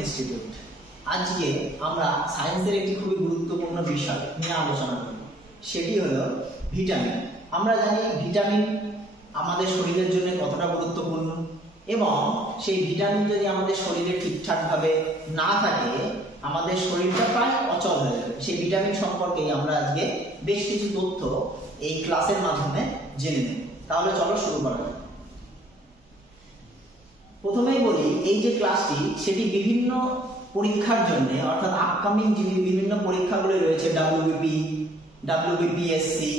Institute. আজকে আমরা সায়েন্সের একটি খুবই গুরুত্বপূর্ণ বিষয় নিয়ে আলোচনা করব, সেটি হলো ভিটামিন। আমরা জানি ভিটামিন আমাদের শরীরের জন্য কতটা গুরুত্বপূর্ণ, এবং সেই ভিটামিন যদি আমাদের শরীরে ঠিকঠাকভাবে না থাকে আমাদের শরীরটা প্রায় অচল হয়ে যাবে। সেই ভিটামিন সম্পর্কে আমরা আজকে বেশ কিছু তথ্য এই ক্লাসের মাধ্যমে জেনে নেব। তাহলে চলো শুরু করা যাক। প্রথমেই বলি, এই যে ক্লাসটি সেটি বিভিন্ন পরীক্ষার জন্য, অর্থাৎ আপকামিং যে বিভিন্ন পরীক্ষাগুলো রয়েছে ডাব্লিউবিপি, ডাব্লিউবিপিএসসি,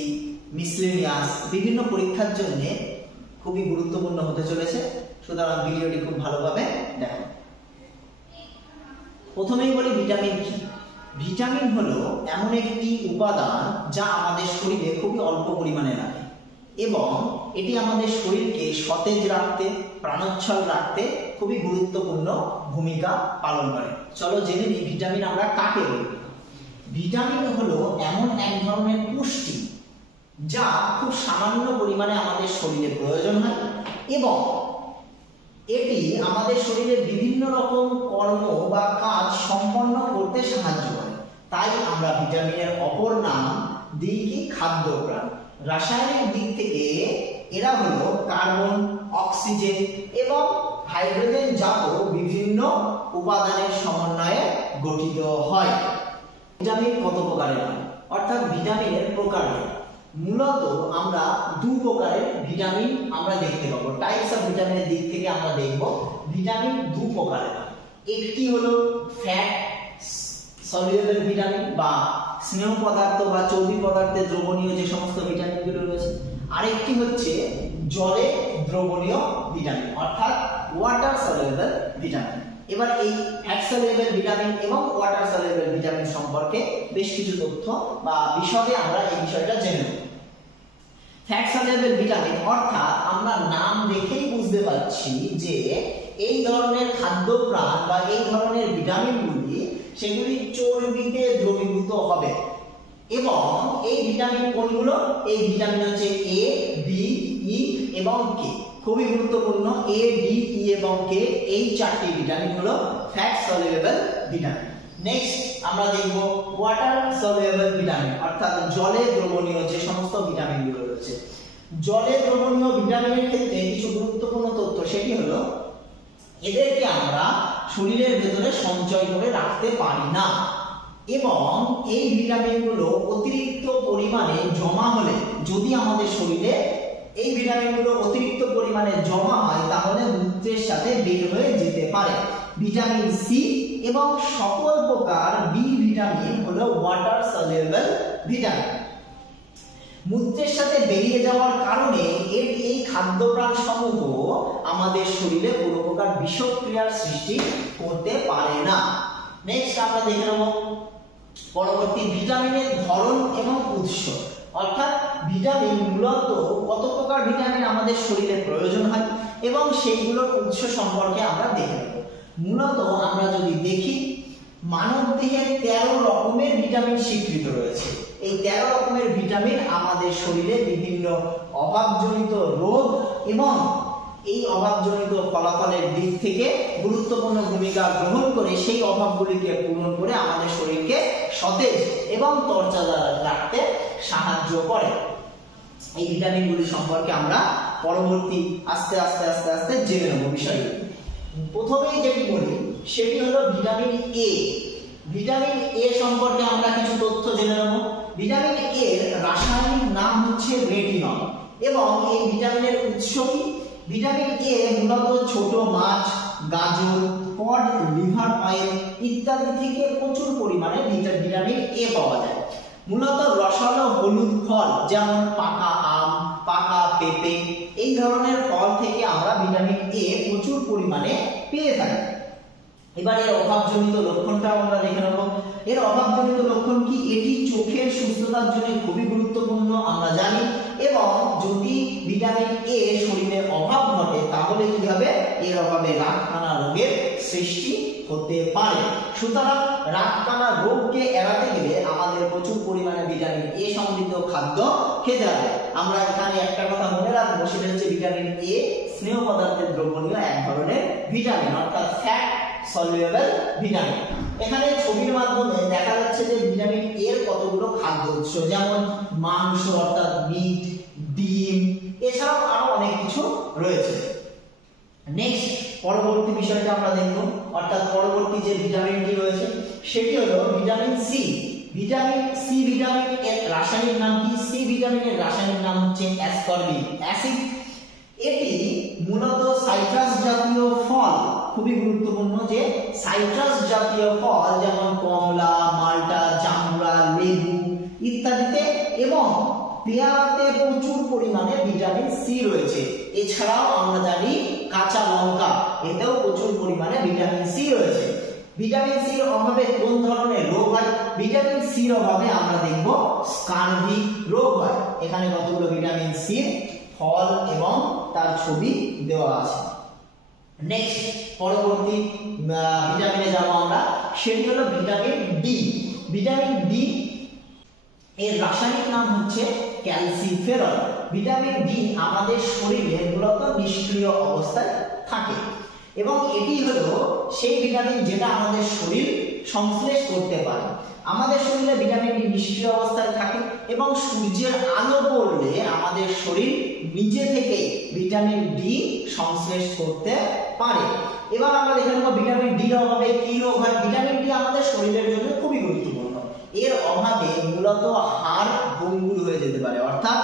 মিসলেনিয়াস, বিভিন্ন পরীক্ষার জন্য খুবই গুরুত্বপূর্ণ হতে চলেছে। সুতরাং ভিডিওটি খুব ভালোভাবে দেখো। প্রথমেই বলি ভিটামিন কি। ভিটামিন হলো এমন একটি উপাদান যা আমাদের শরীরে খুবই অল্প পরিমাণে লাগে, এবং এটি আমাদের শরীরকে সতেজ রাখতে, প্রাণোচ্ছল রাখতে খুবই গুরুত্বপূর্ণ ভূমিকা পালন করে। চলো জেনে নিই ভিটামিন আমরা কাকে বলি। ভিটামিন হলো এমন এক ধরনের পুষ্টি যা খুব সামান্য পরিমাণে আমাদের শরীরে প্রয়োজন হয়, এবং এটি আমাদের শরীরে বিভিন্ন রকম কর্ম বা কাজ সম্পন্ন করতে সাহায্য করে। তাই আমরা ভিটামিনের অপর নাম দিই কি খাদ্যপ্রাণ। রাসায়নিক দিক থেকে এরা হলো কার্বন, অক্সিজেন এবং হাইড্রোজেন জাত বিভিন্ন উপাদানের সমন্বয়ে গঠিত হয়। ভিটামিন কত প্রকারের হয়, অর্থাৎ ভিটামিনের প্রকার। মূলত আমরা দু প্রকারের ভিটামিন আমরা দেখতে পাবো। টাইপস অফ ভিটামিনের দিক থেকে আমরা দেখব ভিটামিন দু প্রকারের। একটি হলো ফ্যাট সলিউবল ভিটামিন বা স্নেহ পদার্থ বা চর্বি পদার্থে দ্রবণীয় যে সমস্ত ভিটামিনগুলো রয়েছে। আরেকটি হচ্ছে জলে দ্রবণীয় ভিটামিন, অর্থাৎ ওয়াটার সলিউবল ভিটামিন। এবার এই ফ্যাট সলিউবল ভিটামিন এবং ওয়াটার সলিউবল ভিটামিন সম্পর্কে বেশ কিছু তথ্য বা বিশদে আমরা এই বিষয়টা জেনে নেব। ফ্যাট সলিউবল ভিটামিন অর্থাৎ আমরা নাম দেখেই বুঝতে পারছি যে এই ধরনের খাদ্যপ্রাণ বা এই ধরনের ভিটামিনগুলি সেগুলি চর্বিতে দ্রবীভূত হবে। এবং এই ভিটামিন কোনগুলো? এই ভিটামিন হচ্ছে এ, বি, ই এবং কে। খুবই গুরুত্বপূর্ণ, এ, ডি, ই এবং কে, এই চারটি ভিটামিন হলো ফ্যাট সলিউবল ভিটামিন। নেক্সট আমরা দেখব ওয়াটার সলিউবল ভিটামিন, অর্থাৎ জলে দ্রবণীয় যে সমস্ত ভিটামিনগুলো রয়েছে। জলে দ্রবণীয় ভিটামিনের ক্ষেত্রে কিছু গুরুত্বপূর্ণ তথ্য, সেটি হলো এদেরকে আমরা শরীরের ভেতরে সঞ্চয় করে রাখতে পারি না, এবং এই ভিটামিনগুলো অতিরিক্ত পরিমাণে জমা হলে, যদি আমাদের শরীরে এই ভিটামিনগুলো অতিরিক্ত পরিমাণে জমা হয় তাহলে মূত্রের সাথে বের হয়ে যেতে পারে। ভিটামিন সি এবং সকল প্রকার বি ভিটামিন হলো ওয়াটার সলিউবল ভিটামিন। মূত্রের সাথে বেরিয়ে যাওয়ার কারণে এই খাদ্যপ্রাণ সমূহ আমাদের শরীরে কোনো প্রকার বিষক্রিয়ার সৃষ্টি করতে পারে না। নেক্সট আমরা দেখে নেব পরবর্তী ভিটামিনের ধরন এবং উৎস, অর্থাৎ ভিটামিন মূলত কত প্রকার ভিটামিন আমাদের শরীরে প্রয়োজন হয় এবং সেইগুলোর উৎস সম্পর্কে আমরা দেখে নেব। মূলত আমরা যদি দেখি মানব দেহে 13 রকমের ভিটামিন স্বীকৃত রয়েছে। এই 13 রকমের ভিটামিন আমাদের শরীরে বিভিন্ন অভাবজনিত রোগ এবং এই অভাবজনিত ফলাফলের দিক থেকে গুরুত্বপূর্ণ ভূমিকা গ্রহণ করে সেই অভাবগুলিকে পূরণ করে আমাদের শরীরকে সতেজ এবং তরতাজা রাখতে সাহায্য করে। এই ভিটামিনগুলি সম্পর্কে আমরা পরবর্তী আস্তে আস্তে আস্তে আস্তে জেনে নেব বিষয়গুলি। প্রথমেই যেটি বলি সেটি হলো ভিটামিন এ। ভিটামিন এ সম্পর্কে আমরা কিছু তথ্য জেনে নেব। ভিটামিন এর রাসায়নিক নাম হচ্ছে রেটিনল, এবং এই ভিটামিনের উৎস কি? ভিটামিন এ মূলত ছোট মাছ, গাজর, কড, লিভার অয়েল ইত্যাদি থেকে প্রচুর পরিমাণে ভিটামিন এ পাওয়া যায়। মূলত রসালো হলুদ ফল যেমন পাকা আম, পাকা পেঁপে, এই ধরনের ফল থেকে আমরা ভিটামিন এ প্রচুর পরিমাণে পেয়ে থাকি। এবার এর অভাবজনিত লক্ষণটাও আমরা দেখে নেব। এর অভাবজনিত লক্ষণ কি? এটি চোখের সুস্থতার জন্য খুবই গুরুত্বপূর্ণ আমরা জানি, এবং যদি ভিটামিন এ শরীরে অভাব ঘটে তাহলে কি হবে? এর অভাবে রাতকানা রোগের সৃষ্টি হতে পারে। সুতরাং রাতকানা রোগকে এড়াতে গেলে আমাদের প্রচুর পরিমাণে ভিটামিন এ সমৃদ্ধ খাদ্য খেতে হবে। আমরা এখানে একটা কথা মনে রাখবো, সেটা হচ্ছে ভিটামিন এ স্নেহ পদার্থের দ্রবণীয় এক ধরনের ভিটামিন, অর্থাৎ ফ্যাট সলিউবল ভিটামিন। এখানে ছবির মাধ্যমে দেখা যাচ্ছে যে ভিটামিন এর কতগুলো খাদ্য উৎস, যেমন মাংস অর্থাৎ মিট, ডিম, এছাড়াও আরো অনেক কিছু রয়েছে। নেক্সট পরবর্তী বিষয়টা আমরা দেখব, অর্থাৎ পরবর্তী যে ভিটামিনটি রয়েছে সেটি হলো vitamin C. Vitamin C vitamin এর রাসায়নিক নাম কি? সি ভিটামিনের রাসায়নিক নাম হচ্ছে অ্যাসকর্বিক অ্যাসিড। এটি মূলত সাইট্রাস জাতীয় ফল, খুবই গুরুত্বপূর্ণ যে সাইট্রাস জাতীয় ফল যেমন কমলা, মাল্টা, জামরুল, লেবু ইত্যাদিতে এবং পেয়ারাতে প্রচুর পরিমাণে ভিটামিন সি রয়েছে। এছাড়াও আমরা জানি কাঁচা লঙ্কা, এতেও প্রচুর পরিমাণে ভিটামিন সি রয়েছে। ভিটামিন সি এর অভাবে কোন ধরনের রোগ হয়? ভিটামিন সি এর অভাবে আমরা দেখব স্কারভি রোগ হয়। এখানে কতগুলো ভিটামিন সি ফল এবং তার ছবি দেওয়া আছে। নেক্সট পরবর্তী ভিটামিনে যাব আমরা, সেটি হলো ভিটামিন ডি। ভিটামিন ডি এর রাসায়নিক নাম হচ্ছে ক্যালসিফেরল। ভিটামিন ডি আমাদের শরীরে মূলত নিষ্ক্রিয় অবস্থায় থাকে এবং এটি হলো সেই ভিটামিন যেটা আমাদের শরীর সংশ্লেষ করতে পারে। আমাদের শরীরে ভিটামিন ডি নিষ্ক্রিয় অবস্থায় থাকে এবং সূর্যের আলো পড়লে আমাদের শরীর নিজে থেকে ভিটামিন ডি সংশ্লেষ করতে পারে। এবার আমরা দেখে নেব ভিটামিন ডি এর অভাবে কি রোগ হয়। ভিটামিন ডি আমাদের শরীরের জন্য খুবই গুরুত্বপূর্ণ। এর অভাবে মূলত হাড় ভঙ্গুর হয়ে যেতে পারে, অর্থাৎ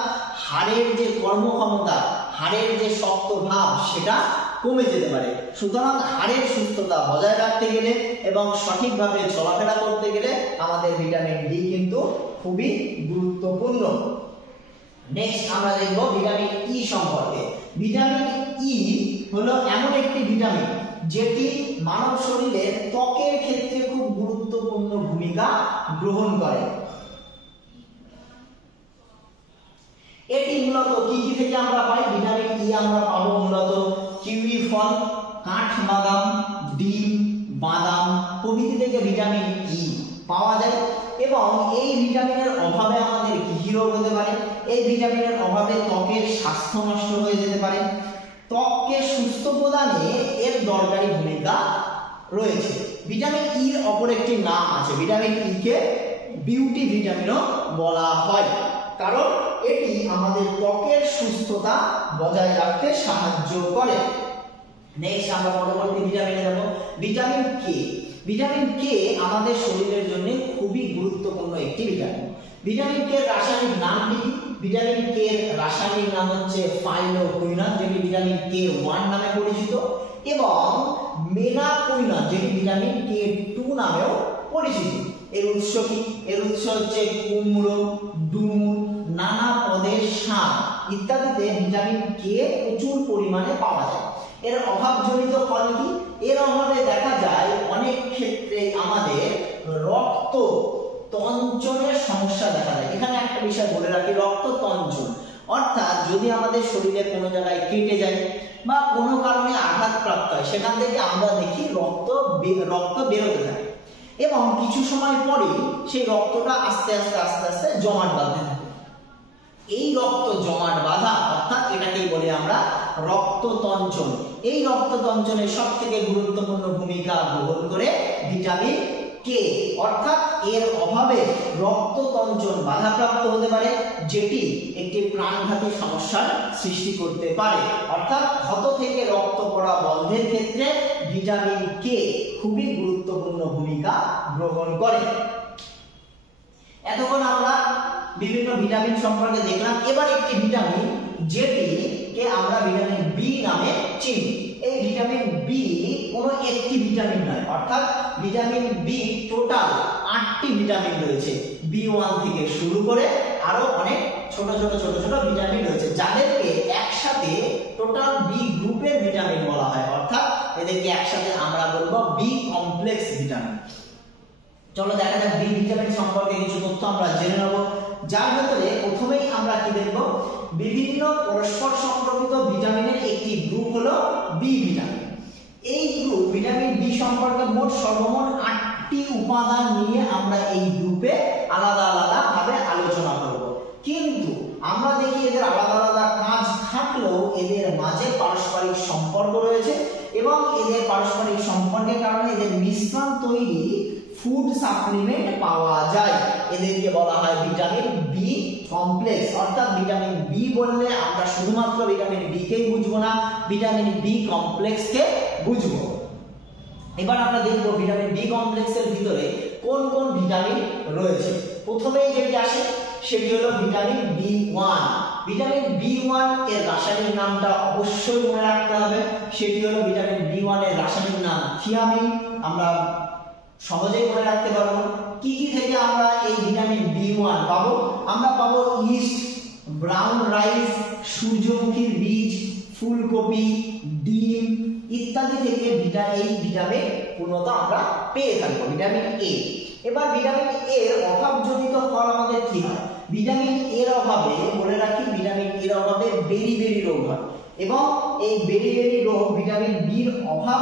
হাড়ের যে কর্মক্ষমতা, হাড়ের যে শক্ত ভাব সেটা কমে যেতে পারে। সুতরাং হাড়ের সুস্থতা বজায় রাখতে গেলে এবং সঠিকভাবে চলাফেরা করতে গেলে আমাদের ভিটামিন ডি কিন্তু খুবই গুরুত্বপূর্ণ। নেক্সট আমরা দেখব ভিটামিন ই সম্পর্কে। ভিটামিন ই হলো এমন একটি ভিটামিন যেটি মানব শরীরের ত্বকের ক্ষেত্রে খুব গুরুত্বপূর্ণ ভূমিকা গ্রহণ করে। এটি মূলত কি কি থেকে আমরা পাই? ভিটামিন ই আমরা পাবো মূলত কিউই ফল, কাঠবাদাম, ডিম, বাদাম প্রভৃতি থেকে ভিটামিন ই পাওয়া যায় এবং এই ভিটামিনের অভাবে আমাদের কি রোগ হতে পারে? এই ভিটামিনের অভাবে ত্বকের স্বাস্থ্য নষ্ট হয়ে যেতে পারে। ত্বককে সুস্থ প্রদানে এর দরকারি ভূমিকা রয়েছে। ভিটামিন ই এর অপর একটি নাম আছে, ভিটামিন ই কে বিউটি ভিটামিনও বলা হয়, কারণ এটি আমাদের ত্বকের সুস্থতা বজায় রাখতে সাহায্য করে। নেক্সট আমরা পরবর্তী ভিটামিনে যাব, ভিটামিন কে। ভিটামিন কে আমাদের শরীরের জন্য খুবই গুরুত্বপূর্ণ একটি ভিটামিন। ভিটামিন কে এর রাসায়নিক নাম কি? ভিটামিন কে এর রাসায়নিক নাম হচ্ছে ফাইলোকুইনান, যেটি ভিটামিন কে 1 নামে পরিচিত, এবং মেনাকুইনান যেটি ভিটামিন কে 2 নামেও পরিচিত। এর উৎস কি? এর উৎস হচ্ছে কুমড়ো, ডুমুর, নানা পদের শাক ইত্যাদিতে ভিটামিন কে প্রচুর পরিমাণে পাওয়া যায়। এর অভাবজনিত ফল কি? এর অভাবে দেখা যায় অনেক ক্ষেত্রে আমাদের রক্ত তঞ্চনের সমস্যা দেখা যায়। এখানে একটা বিষয় বলে রাখি, রক্ত তঞ্চন অর্থাৎ যদি আমাদের শরীরে কোনো জায়গায় কেটে যায় বা কোনো কারণে আঘাতপ্রাপ্ত হয়, সেখান থেকে আমরা দেখি রক্ত বেরোতে থাকে এবং কিছু সময় পরেই সেই রক্তটা আস্তে আস্তে জমাট বাঁধতে থাকে। এই রক্ত জমাট বাঁধা অর্থাৎ এটাকেই বলে আমরা রক্ততঞ্চন। এই রক্ততঞ্চনের সবথেকে গুরুত্বপূর্ণ ভূমিকা গ্রহণ করে ভিটামিন কে, অর্থাৎ এর অভাবে রক্ততঞ্চন বাধাপ্রাপ্ত হতে পারে, যেটি একটি প্রাণঘাতী সমস্যার সৃষ্টি করতে পারে। অর্থাৎ ক্ষত থেকে রক্ত পড়া বন্ধের ক্ষেত্রে ভিটামিন কে খুবই গুরুত্বপূর্ণ ভূমিকা গ্রহণ করে। এতক্ষণ আমরা বিভিন্ন ভিটামিন সম্পর্কে দেখলাম। এবার একটি ভিটামিন যেটিকে আমরা ভিটামিন বি নামে চিনি। এই ভিটামিন বি কোনো একটি ভিটামিন নয়, অর্থাৎ ভিটামিন বি টোটাল 8টি ভিটামিন রয়েছে। বি1 থেকে শুরু করে আরো অনেক ছোট ছোট ভিটামিন রয়েছে, যাদেরকে একসাথে টোটাল বি গ্রুপের ভিটামিন বলা হয়, অর্থাৎ এদেরকে একসাথে আমরা বলবো বি কমপ্লেক্স ভিটামিন। চলো দেখা যাক বি ভিটামিন সম্পর্কে কিছু তথ্য আমরা জেনে নেব, যার ভেতরে প্রথমেই আমরা কি দেখব, বিভিন্ন পরস্পর সম্পর্কিত ভিটামিনের একটি গ্রুপ হলো বি ভিটামিন। এই গ্রুপ ভিটামিন বি সম্পর্কে মোট সর্বমোট 8টি উপাদান নিয়ে আমরা এই গ্রুপে আলাদা ভাবে আলোচনা করব, কিন্তু আমরা দেখি এদের আলাদা কাজ থাকলেও এদের মাঝে পারস্পরিক সম্পর্ক রয়েছে এবং এদের পারস্পরিক সম্পর্কের কারণে এদের মিশ্রণ তৈরি ফুড সাপ্লিমেন্ট পাওয়া যায়। এদেরকে বলা হয় ভিটামিন বি কমপ্লেক্স। অর্থাৎ ভিটামিন বি বললে আমরা শুধুমাত্র ভিটামিন বি কেই বুঝবো না, ভিটামিন বি কমপ্লেক্স কে বুঝবো। এবার আমরা দেখব ভিটামিন বি কমপ্লেক্সের ভিতরে কোন কোন ভিটামিন রয়েছে। প্রথমেই যেটি আসে সেটি হলো ভিটামিন বি1। ভিটামিন বি1 এর রাসায়নিক নামটা অবশ্যই মনে রাখতে হবে, সেটি হলো ভিটামিন বি1 এর রাসায়নিক নাম থিয়ামিন। আমরা সহজেই মনে রাখতে পারবো। কি কি থেকে আমরা এই ভিটামিন বি1 পাবো? আমরা পাবো ইস্ট, ব্রাউন রাইস, সূর্যমুখীর বীজ, ফুলকপি, ডিম ইত্যাদি থেকে এই ভিটামিন পূর্ণত আমরা পেয়ে থাকবো, ভিটামিন এ। এবার ভিটামিন এর অভাবজনিত ফল আমাদের কি হয়? ভিটামিন এর অভাবে, বলে রাখি, ভিটামিন এর অভাবে বেরি রোগ হয় এবং এই বেরি রোগ ভিটামিন বির অভাব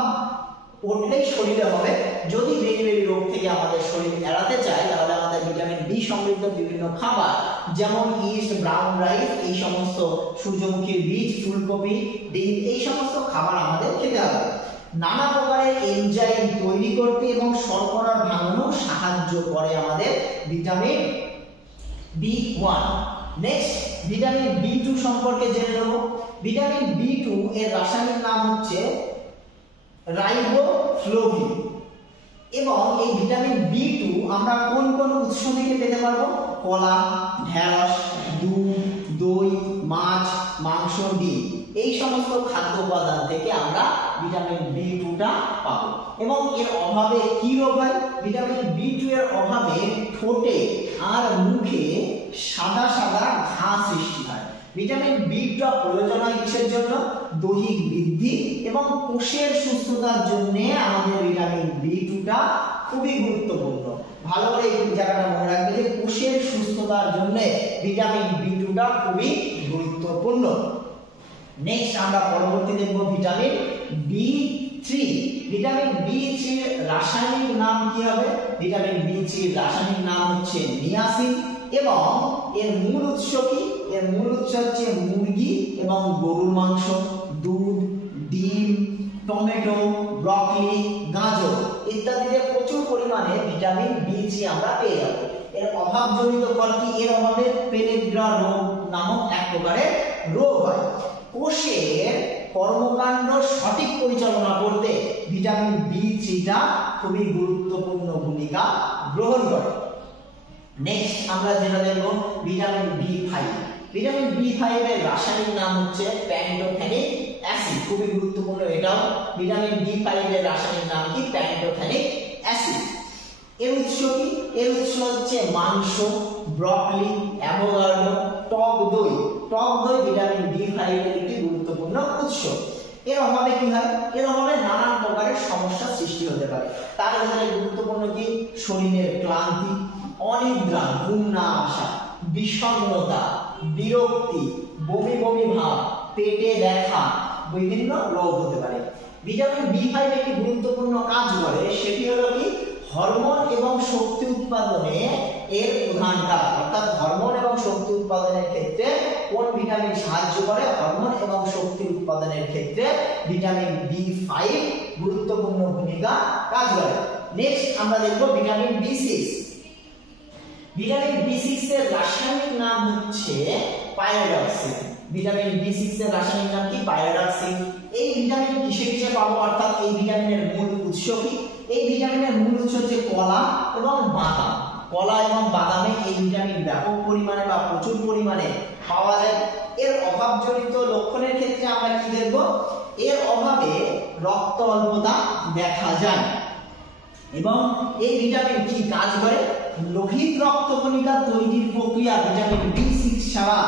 পড়লেই শরীরে হবে। যদি বেরি রোগ থেকে আমাদের শরীর এড়াতে চায় তাহলে আমাদের ভিটামিন বি সমৃদ্ধ বিভিন্ন খাবার যেমন ইস্ট, ব্রাউন রাইস, এই সমস্ত সূর্যমুখীর বীজ, ফুলকপি, ডিম এই সমস্ত খাবার আমাদের খেতে হবে। নানা প্রকারের এনজাইম তৈরি করতে এবং শর্করা ভাঙানো সাহায্য করে আমাদের vitamin B one. Next vitamin B2 সম্পর্কে জেনে নেব। ভিটামিন বি2 এর রাসায়নিক নাম হচ্ছে রাইবোফ্লোভিন এবং এই ভিটামিন বি2 আমরা কোন কোন উৎস থেকে পেতে পারবো? কলা, ঢেঁড়স, দুধ, দই, মাছ, মাংস, ডিম এই সমস্ত খাদ্য উপাদান থেকে আমরা ভিটামিন বি2টা পাবো। এবং এর অভাবে কি রোগ হয়? ভিটামিন বি2 এর অভাবে ঠোঁটে আর মুখে সাদা সাদা ঘা সৃষ্টি হয়। ভিটামিন বি2 প্রয়োজন হয় কিসের জন্য? দৈহিক বৃদ্ধি এবং কোষের সুস্থতার জন্য আমাদের ভিটামিন বি2টা খুবই গুরুত্বপূর্ণ। ভালো করে এই জায়গাটা মনে রাখবে যে কোষের সুস্থতার জন্য ভিটামিন বি2টা খুবই গুরুত্বপূর্ণ। নেক্সট আমরা পরবর্তী দেখব ভিটামিন বি3। ভিটামিন বি3 এর রাসায়নিক নাম কি হবে? ভিটামিন বি3 এর রাসায়নিক নাম হচ্ছে নিয়াসিন এবং এর মূল উৎস কি? এর মূল উৎস হচ্ছে মুরগি এবং গরুর মাংস, দুধ, ডিম, টমেটো, ব্রকলি, গাজর ইত্যাদিতে প্রচুর পরিমাণে ভিটামিন বি3 আমরা পেয়ে যাব। এর অভাবজনিত ফল কি? এর অভাবে পেলেগ্রা রোগ নামক এক প্রকারের রোগ হয়। কোষের কর্মকাণ্ড সঠিক পরিচালনা করতে ভিটামিন বি3টা খুবই গুরুত্বপূর্ণ ভূমিকা গ্রহণ করে। নেক্সট আমরা যেটা দেখব ভিটামিন বি5। ভিটামিন বি5 এর রাসায়নিক নাম হচ্ছে প্যান্টোথেনিক অ্যাসিড, খুবই গুরুত্বপূর্ণ এটাও। ভিটামিন বি5 এর রাসায়নিক নাম কি? Pantothenic acid. এর উৎস কি? এর উৎস হচ্ছে মাংস, ব্রকলি, অ্যাভোকাডো, টক দই। টক দই ভিটামিন বি5 এর একটি গুরুত্বপূর্ণ উৎস। এর অভাবে কি হয়? এর অভাবে নানান প্রকারের সমস্যা সৃষ্টি হতে পারে। তার মধ্যে গুরুত্বপূর্ণ কি? শরীরের ক্লান্তি, অনিদ্রা, ঘুম না আসা, বিষণ্ণতা, বিরক্তি, বমি বমি ভাব, পেটে ব্যথা, বিভিন্ন রোগ হতে পারে। ভিটামিন বি5 একটি গুরুত্বপূর্ণ কাজ করে, সেটি হলো কি? হরমোন এবং শক্তি উৎপাদনে এর প্রধান কাজ। অর্থাৎ হরমোন এবং শক্তি উৎপাদনের ক্ষেত্রে কোন ভিটামিন সাহায্য করে? হরমোন এবং শক্তি উৎপাদনের ক্ষেত্রে ভিটামিন বি5 গুরুত্বপূর্ণ ভূমিকা কাজ করে। নেক্সট আমরা দেখব ভিটামিন বি6। ভিটামিন বি6 এর রাসায়নিক নাম হচ্ছে পাইরিডক্সিন। ভিটামিন বি6 এর রাসায়নিক নাম কি? পাইরিডক্সিন। এই ভিটামিন কিসে কিসে পাবো? অর্থাৎ এই ভিটামিনের মূল উৎস কি? এই ভিটামিনের মূল উৎস হচ্ছে কলা এবং বাদাম। কলা এবং বাদামে এই ভিটামিন ব্যাপক পরিমাণে বা প্রচুর পরিমাণে পাওয়া যায়। এর অভাবজনিত লক্ষণের ক্ষেত্রে আমরা কি দেখব? এর অভাবে রক্ত অল্পতা দেখা যায় এবং এই ভিটামিন কি কাজ করে? লোহিত রক্তকণিকা তৈরির প্রক্রিয়া ভিটামিন বি6 ছাড়া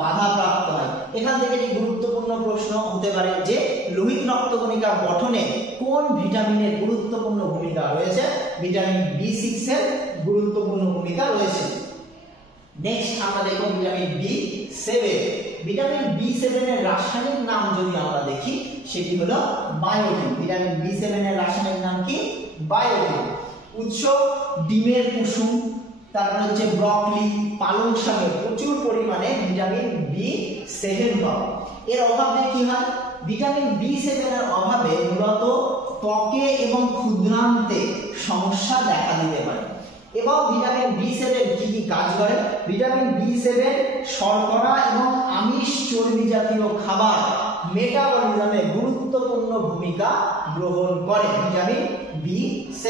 বাধাপ্রাপ্ত হয়। এখান থেকে একটি গুরুত্বপূর্ণ প্রশ্ন হতে পারে যে লোহিত রক্তকণিকার গঠনে কোন ভিটামিনের গুরুত্বপূর্ণ ভূমিকা রয়েছে? ভিটামিন বি6 এর গুরুত্বপূর্ণ ভূমিকা রয়েছে। নেক্সট আমরা দেখব ভিটামিন বি7। ভিটামিন বি7 এর রাসায়নিক নাম যদি আমরা দেখি সেটি হলো বায়োটিন। ভিটামিন বি7 এর রাসায়নিক নাম কি? বায়োটিন। উৎস ডিমের কুসুম, তারপর হচ্ছে ব্রকলি, পালং শাকে প্রচুর পরিমাণে ভিটামিন বি7 পাওয়া। এর অভাবে কি হয়? ভিটামিন B7 এর অভাবে মূলত ত্বকে এবং ক্ষুদ্রান্তে সমস্যা দেখা দিতে পারে। এবং ভিটামিন B7 কি কি কাজ করে? ভিটামিন B7 শর্করা এবং আমিষ চর্বি জাতীয় খাবার মেটাবলিজমে গুরুত্বপূর্ণ ভূমিকা গ্রহণ করে ভিটামিন B7।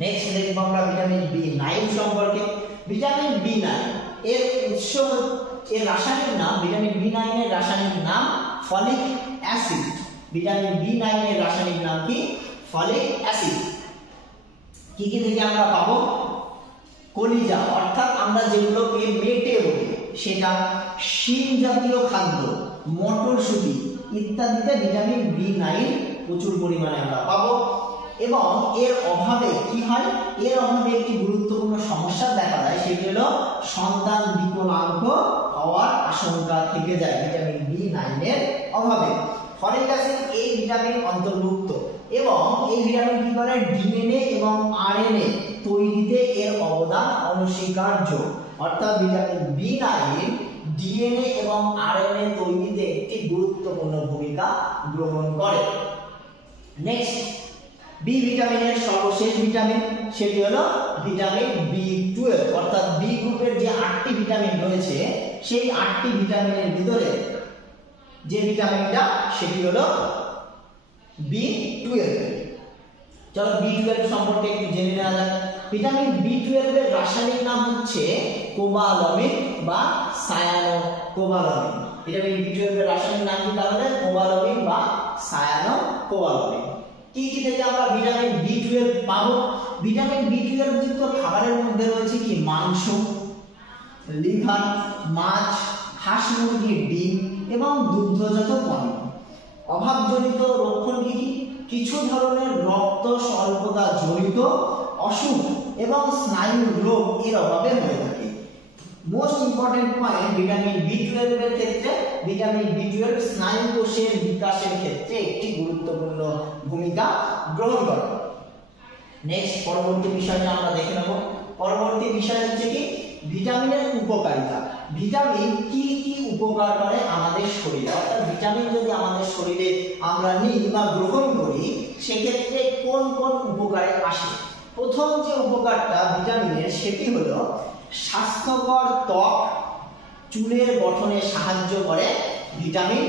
নেক্সট দেখব আমরা ভিটামিন B9 সম্পর্কে। ভিটামিন B9 এর উৎস, এর রাসায়নিক নাম, ভিটামিন B9 এর রাসায়নিক নাম ফলিক অ্যাসিড। ভিটামিন B9 এর রাসায়নিক নাম কি? Folic acid. কি কি থেকে আমরা পাবো? কলিজা, অর্থাৎ আমরা যেগুলোকে মেটে বলি সেটা, শিম জাতীয় খাদ্য, মটরশুঁটি ইত্যাদিতে ভিটামিন B9 প্রচুর পরিমাণে আমরা পাবো। এবং এর অভাবে কি হয়? এর অভাবে একটি গুরুত্বপূর্ণ সমস্যা দেখা দেয়, সেটি হলো সন্তান বিকলাঙ্গ হওয়ার আশঙ্কা থেকে যায় ভিটামিন B9 এর অভাবে। ফলিক অ্যাসিড এই ভিটামিন অন্তর্ভুক্ত এবং এই ভিটামিন কি করে? ডিএনএ এবং আরএনএ তৈরিতে এর অবদান অনস্বীকার্য। অর্থাৎ ভিটামিন B9 ডিএনএ এবং আরএনএ তৈরিতে একটি গুরুত্বপূর্ণ ভূমিকা গ্রহণ করে। নেক্সট, বি ভিটামিনের সর্বশেষ ভিটামিন, সেটি হলো ভিটামিন B12। অর্থাৎ বি গ্রুপের যে 8টি ভিটামিন রয়েছে সেই 8টি ভিটামিনের ভিতরে যে ভিটামিনটা সেটি হলো B12। চলো B12 সম্পর্কে একটু জেনে নেওয়া যাক। ভিটামিন B12 এর রাসায়নিক নাম হচ্ছে কোবালামিন বা সায়ানোকোবালামিন। ভিটামিন B12 এর রাসায়নিক নাম কি তাহলে? কোবালামিন বা সায়ানোকোবালামিন। কি কি থেকে আমরা ভিটামিন B12 পাবো? ভিটামিন B12 যুক্ত খাবারের মধ্যে রয়েছে কি? মাংস, লিভার, মাছ, হাঁস মুরগির ডিম এবং দুগ্ধজাত পণ্য। অভাবজনিত লক্ষণ কি কি? কিছু ধরনের রক্ত স্বল্পতা জনিত অসুখ এবং স্নায়ুর রোগ এর অভাবে হয়ে থাকে। Most important point, vitamin B12 এর ক্ষেত্রে ভিটামিন B12 স্নায়ু কোষের বিকাশের ক্ষেত্রে একটি গুরুত্বপূর্ণ ভূমিকা গ্রহণ করে। নেক্সট, পরবর্তী বিষয়টা আমরা দেখে নেব। পরবর্তী বিষয় হচ্ছে কি? ভিটামিনের উপকারিতা। ভিটামিন কি কি উপকার করে আমাদের শরীরে? অর্থাৎ ভিটামিন যদি আমাদের শরীরে আমরা নিই বা গ্রহণ করি সেক্ষেত্রে কোন কোন উপকারে আসে? প্রথম যে উপকারটা ভিটামিনের সেটি হলো স্বাস্থ্যকর ত্বক, চুলের গঠনে সাহায্য করে ভিটামিন।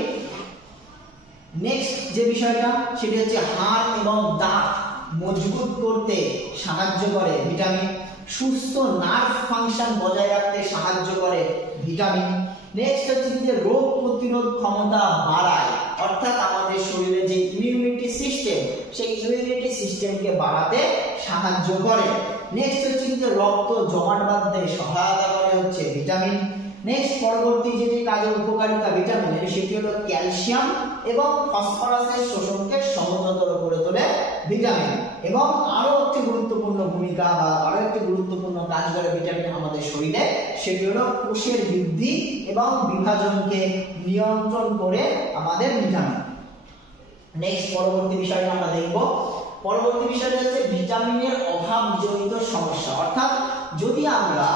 নেক্সট যে বিষয়টা সেটি হচ্ছে হাড় এবং দাঁত মজবুত করতে সাহায্য করে ভিটামিন। সুস্থ নার্ভ ফাংশন বজায় রাখতে সাহায্য করে ভিটামিন। নেক্সট হচ্ছে যে রোগ প্রতিরোধ ক্ষমতা বাড়ায়, অর্থাৎ আমাদের শরীরে যে ইমিউনিটি সিস্টেম সেই ইমিউনিটি সিস্টেমকে বাড়াতে সাহায্য করে। নেক্সট হচ্ছে যে রক্ত জমাট বাঁধতে সহায়তা করে হচ্ছে ভিটামিন। নেক্সট, পরবর্তী যেটি কাজের উপকারিতা ভিটামিনের সেটি হলো ক্যালসিয়াম এবং ফসফরাসের শোষণকে সমুন্নত করে তোলে ভিটামিন। এবং আরো একটি গুরুত্বপূর্ণ ভূমিকা বা আরো একটি গুরুত্বপূর্ণ কাজ করে ভিটামিন আমাদের শরীরে, সেটি হলো কোষের বৃদ্ধি এবং বিভাজনকে নিয়ন্ত্রণ করে আমাদের ভিটামিন। নেক্সট, পরবর্তী বিষয়টা আমরা দেখব। পরবর্তী বিষয়টা হচ্ছে ভিটামিনের অভাবজনিত সমস্যা। অর্থাৎ যদি আমরা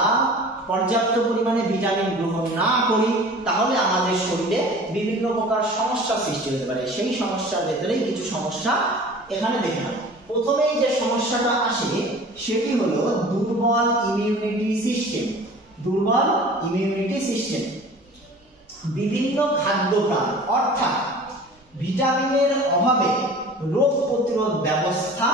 পর্যাপ্ত পরিমাণে ভিটামিন গ্রহণ না করি তাহলে আমাদের শরীরে বিভিন্ন প্রকার সমস্যার সৃষ্টি হতে পারে। সেই সমস্যার ভেতরেই কিছু সমস্যা এখানে দেখে নেব। প্রথমেই যে সমস্যাটা আসে সেটি হলো দুর্বল ইমিউনিটি সিস্টেম। দুর্বল ইমিউনিটি সিস্টেম, বিভিন্ন খাদ্যপ্রাণ অর্থাৎ ভিটামিনের অভাবে রোগ প্রতিরোধ ব্যবস্থা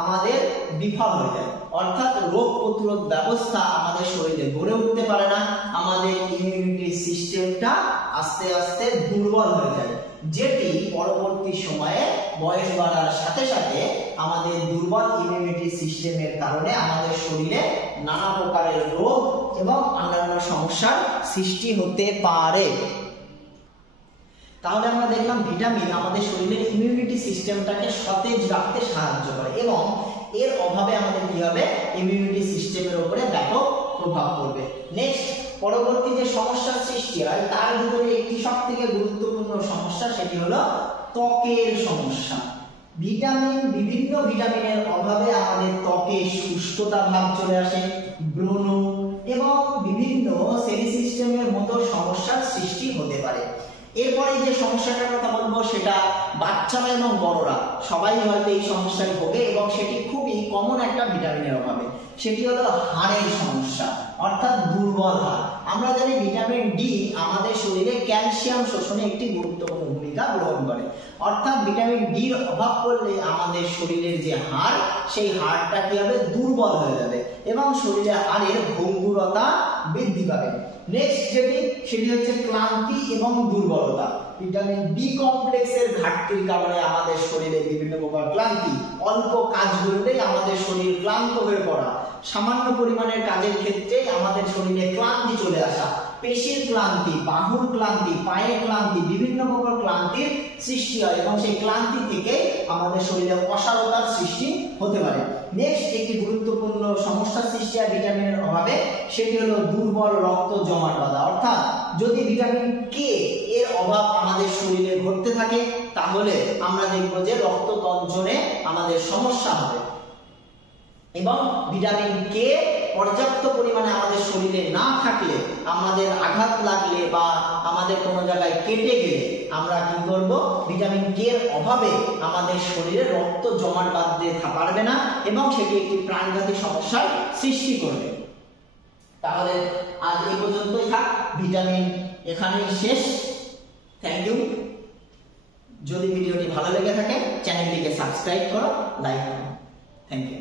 আমাদের বিফল হয়ে যায়। অর্থাৎ রোগ প্রতিরোধ ব্যবস্থা আমাদের শরীরে গড়ে উঠতে পারে না, আমাদের ইমিউনিটি সিস্টেমটা আস্তে আস্তে দুর্বল হয়ে যায়, যেটি পরবর্তী সময়ে বয়স বাড়ার সাথে সাথে আমাদের দুর্বল ইমিউনিটি সিস্টেমের কারণে আমাদের শরীরে নানা প্রকারের রোগ এবং অন্যান্য সমস্যার সৃষ্টি হতে পারে। তাহলে আমরা দেখলাম ভিটামিন আমাদের শরীরের ইমিউনিটি সিস্টেমটাকে সতেজ রাখতে সাহায্য করে এবং এর অভাবে আমাদের কি হবে? ইমিউনিটি সিস্টেমের উপরে ব্যাপক প্রভাব পড়বে। নেক্সট, পরবর্তী যে সমস্যার সৃষ্টি হয় তার ভিতরে একটি সবথেকে গুরুত্বপূর্ণ সমস্যা সেটি হলো ত্বকের সমস্যা। বিভিন্ন ভিটামিনের অভাবে আমাদের ত্বকে শুষ্কতা ভাব চলে আসে, ব্রণ এবং বিভিন্ন সেল সিস্টেমের মতো সমস্যার সৃষ্টি হতে পারে। এরপরে যে সমস্যাটার কথা বলবো সেটা বাচ্চারা এবং বড়রা সবাই হয়তো এই সমস্যায় ভোগে এবং সেটি খুবই কমন একটা ভিটামিনের অভাবে, সেটি হলো হাড়ের সমস্যা অর্থাৎ দুর্বল হাড়। আমরা জানি ভিটামিন ডি আমাদের শরীরে ক্যালসিয়াম শোষণে একটি গুরুত্বপূর্ণ ভূমিকা গ্রহণ করে, অর্থাৎ ভিটামিন ডির অভাব পড়লে আমাদের শরীরের যে হাড় সেই হাড়টা কি হবে, দুর্বল হয়ে যাবে এবং শরীরে হাড়ের ভঙ্গুরতা বৃদ্ধি পাবে। নেক্সট সেটি হচ্ছে ক্লান্তি এবং দুর্বলতা। ভিটামিন বি কমপ্লেক্সের ঘাটতির কারণে আমাদের শরীরে বিভিন্ন প্রকার ক্লান্তি, অল্প কাজ করলেই আমাদের শরীর ক্লান্ত হয়ে পড়া, সামান্য পরিমাণের কাজের ক্ষেত্রে আমাদের শরীরে ক্লান্তি চলে আসা, পেশির ক্লান্তি, বাহুর ক্লান্তি, পায়ের ক্লান্তি, বিভিন্ন প্রকার ক্লান্তির সৃষ্টি হয় এবং সেই ক্লান্তি থেকে আমাদের শরীরে অসারতার সৃষ্টি হতে পারে। নেক্সট একটি গুরুত্বপূর্ণ সমস্যা সৃষ্টি হয় ভিটামিনের অভাবে, সেটি হলো দুর্বল রক্ত জমাট বাঁধা। অর্থাৎ যদি ভিটামিন কে এর অভাব আমাদের শরীরে ঘটতে থাকে তাহলে আমরা দেখব যে রক্ত তঞ্চনে আমাদের সমস্যা হবে এবং ভিটামিন কে পর্যাপ্ত পরিমাণে আমাদের শরীরে না থাকলে, আমাদের আঘাত লাগলে বা আমাদের কোনো জায়গায় কেটে গেলে আমরা কি করব, ভিটামিন কে এর অভাবে আমাদের শরীরে রক্ত জমাট বাঁধতে পারবে না এবং সেটি একটি প্রাণঘাতী সমস্যার সৃষ্টি করবে। তাহলে আজ এই পর্যন্তই থাক, ভিটামিন এখানেই শেষ। Thank you. যদি ভিডিওটি ভালো লেগে থাকে চ্যানেলটিকে সাবস্ক্রাইব করো, লাইক করো। Thank you.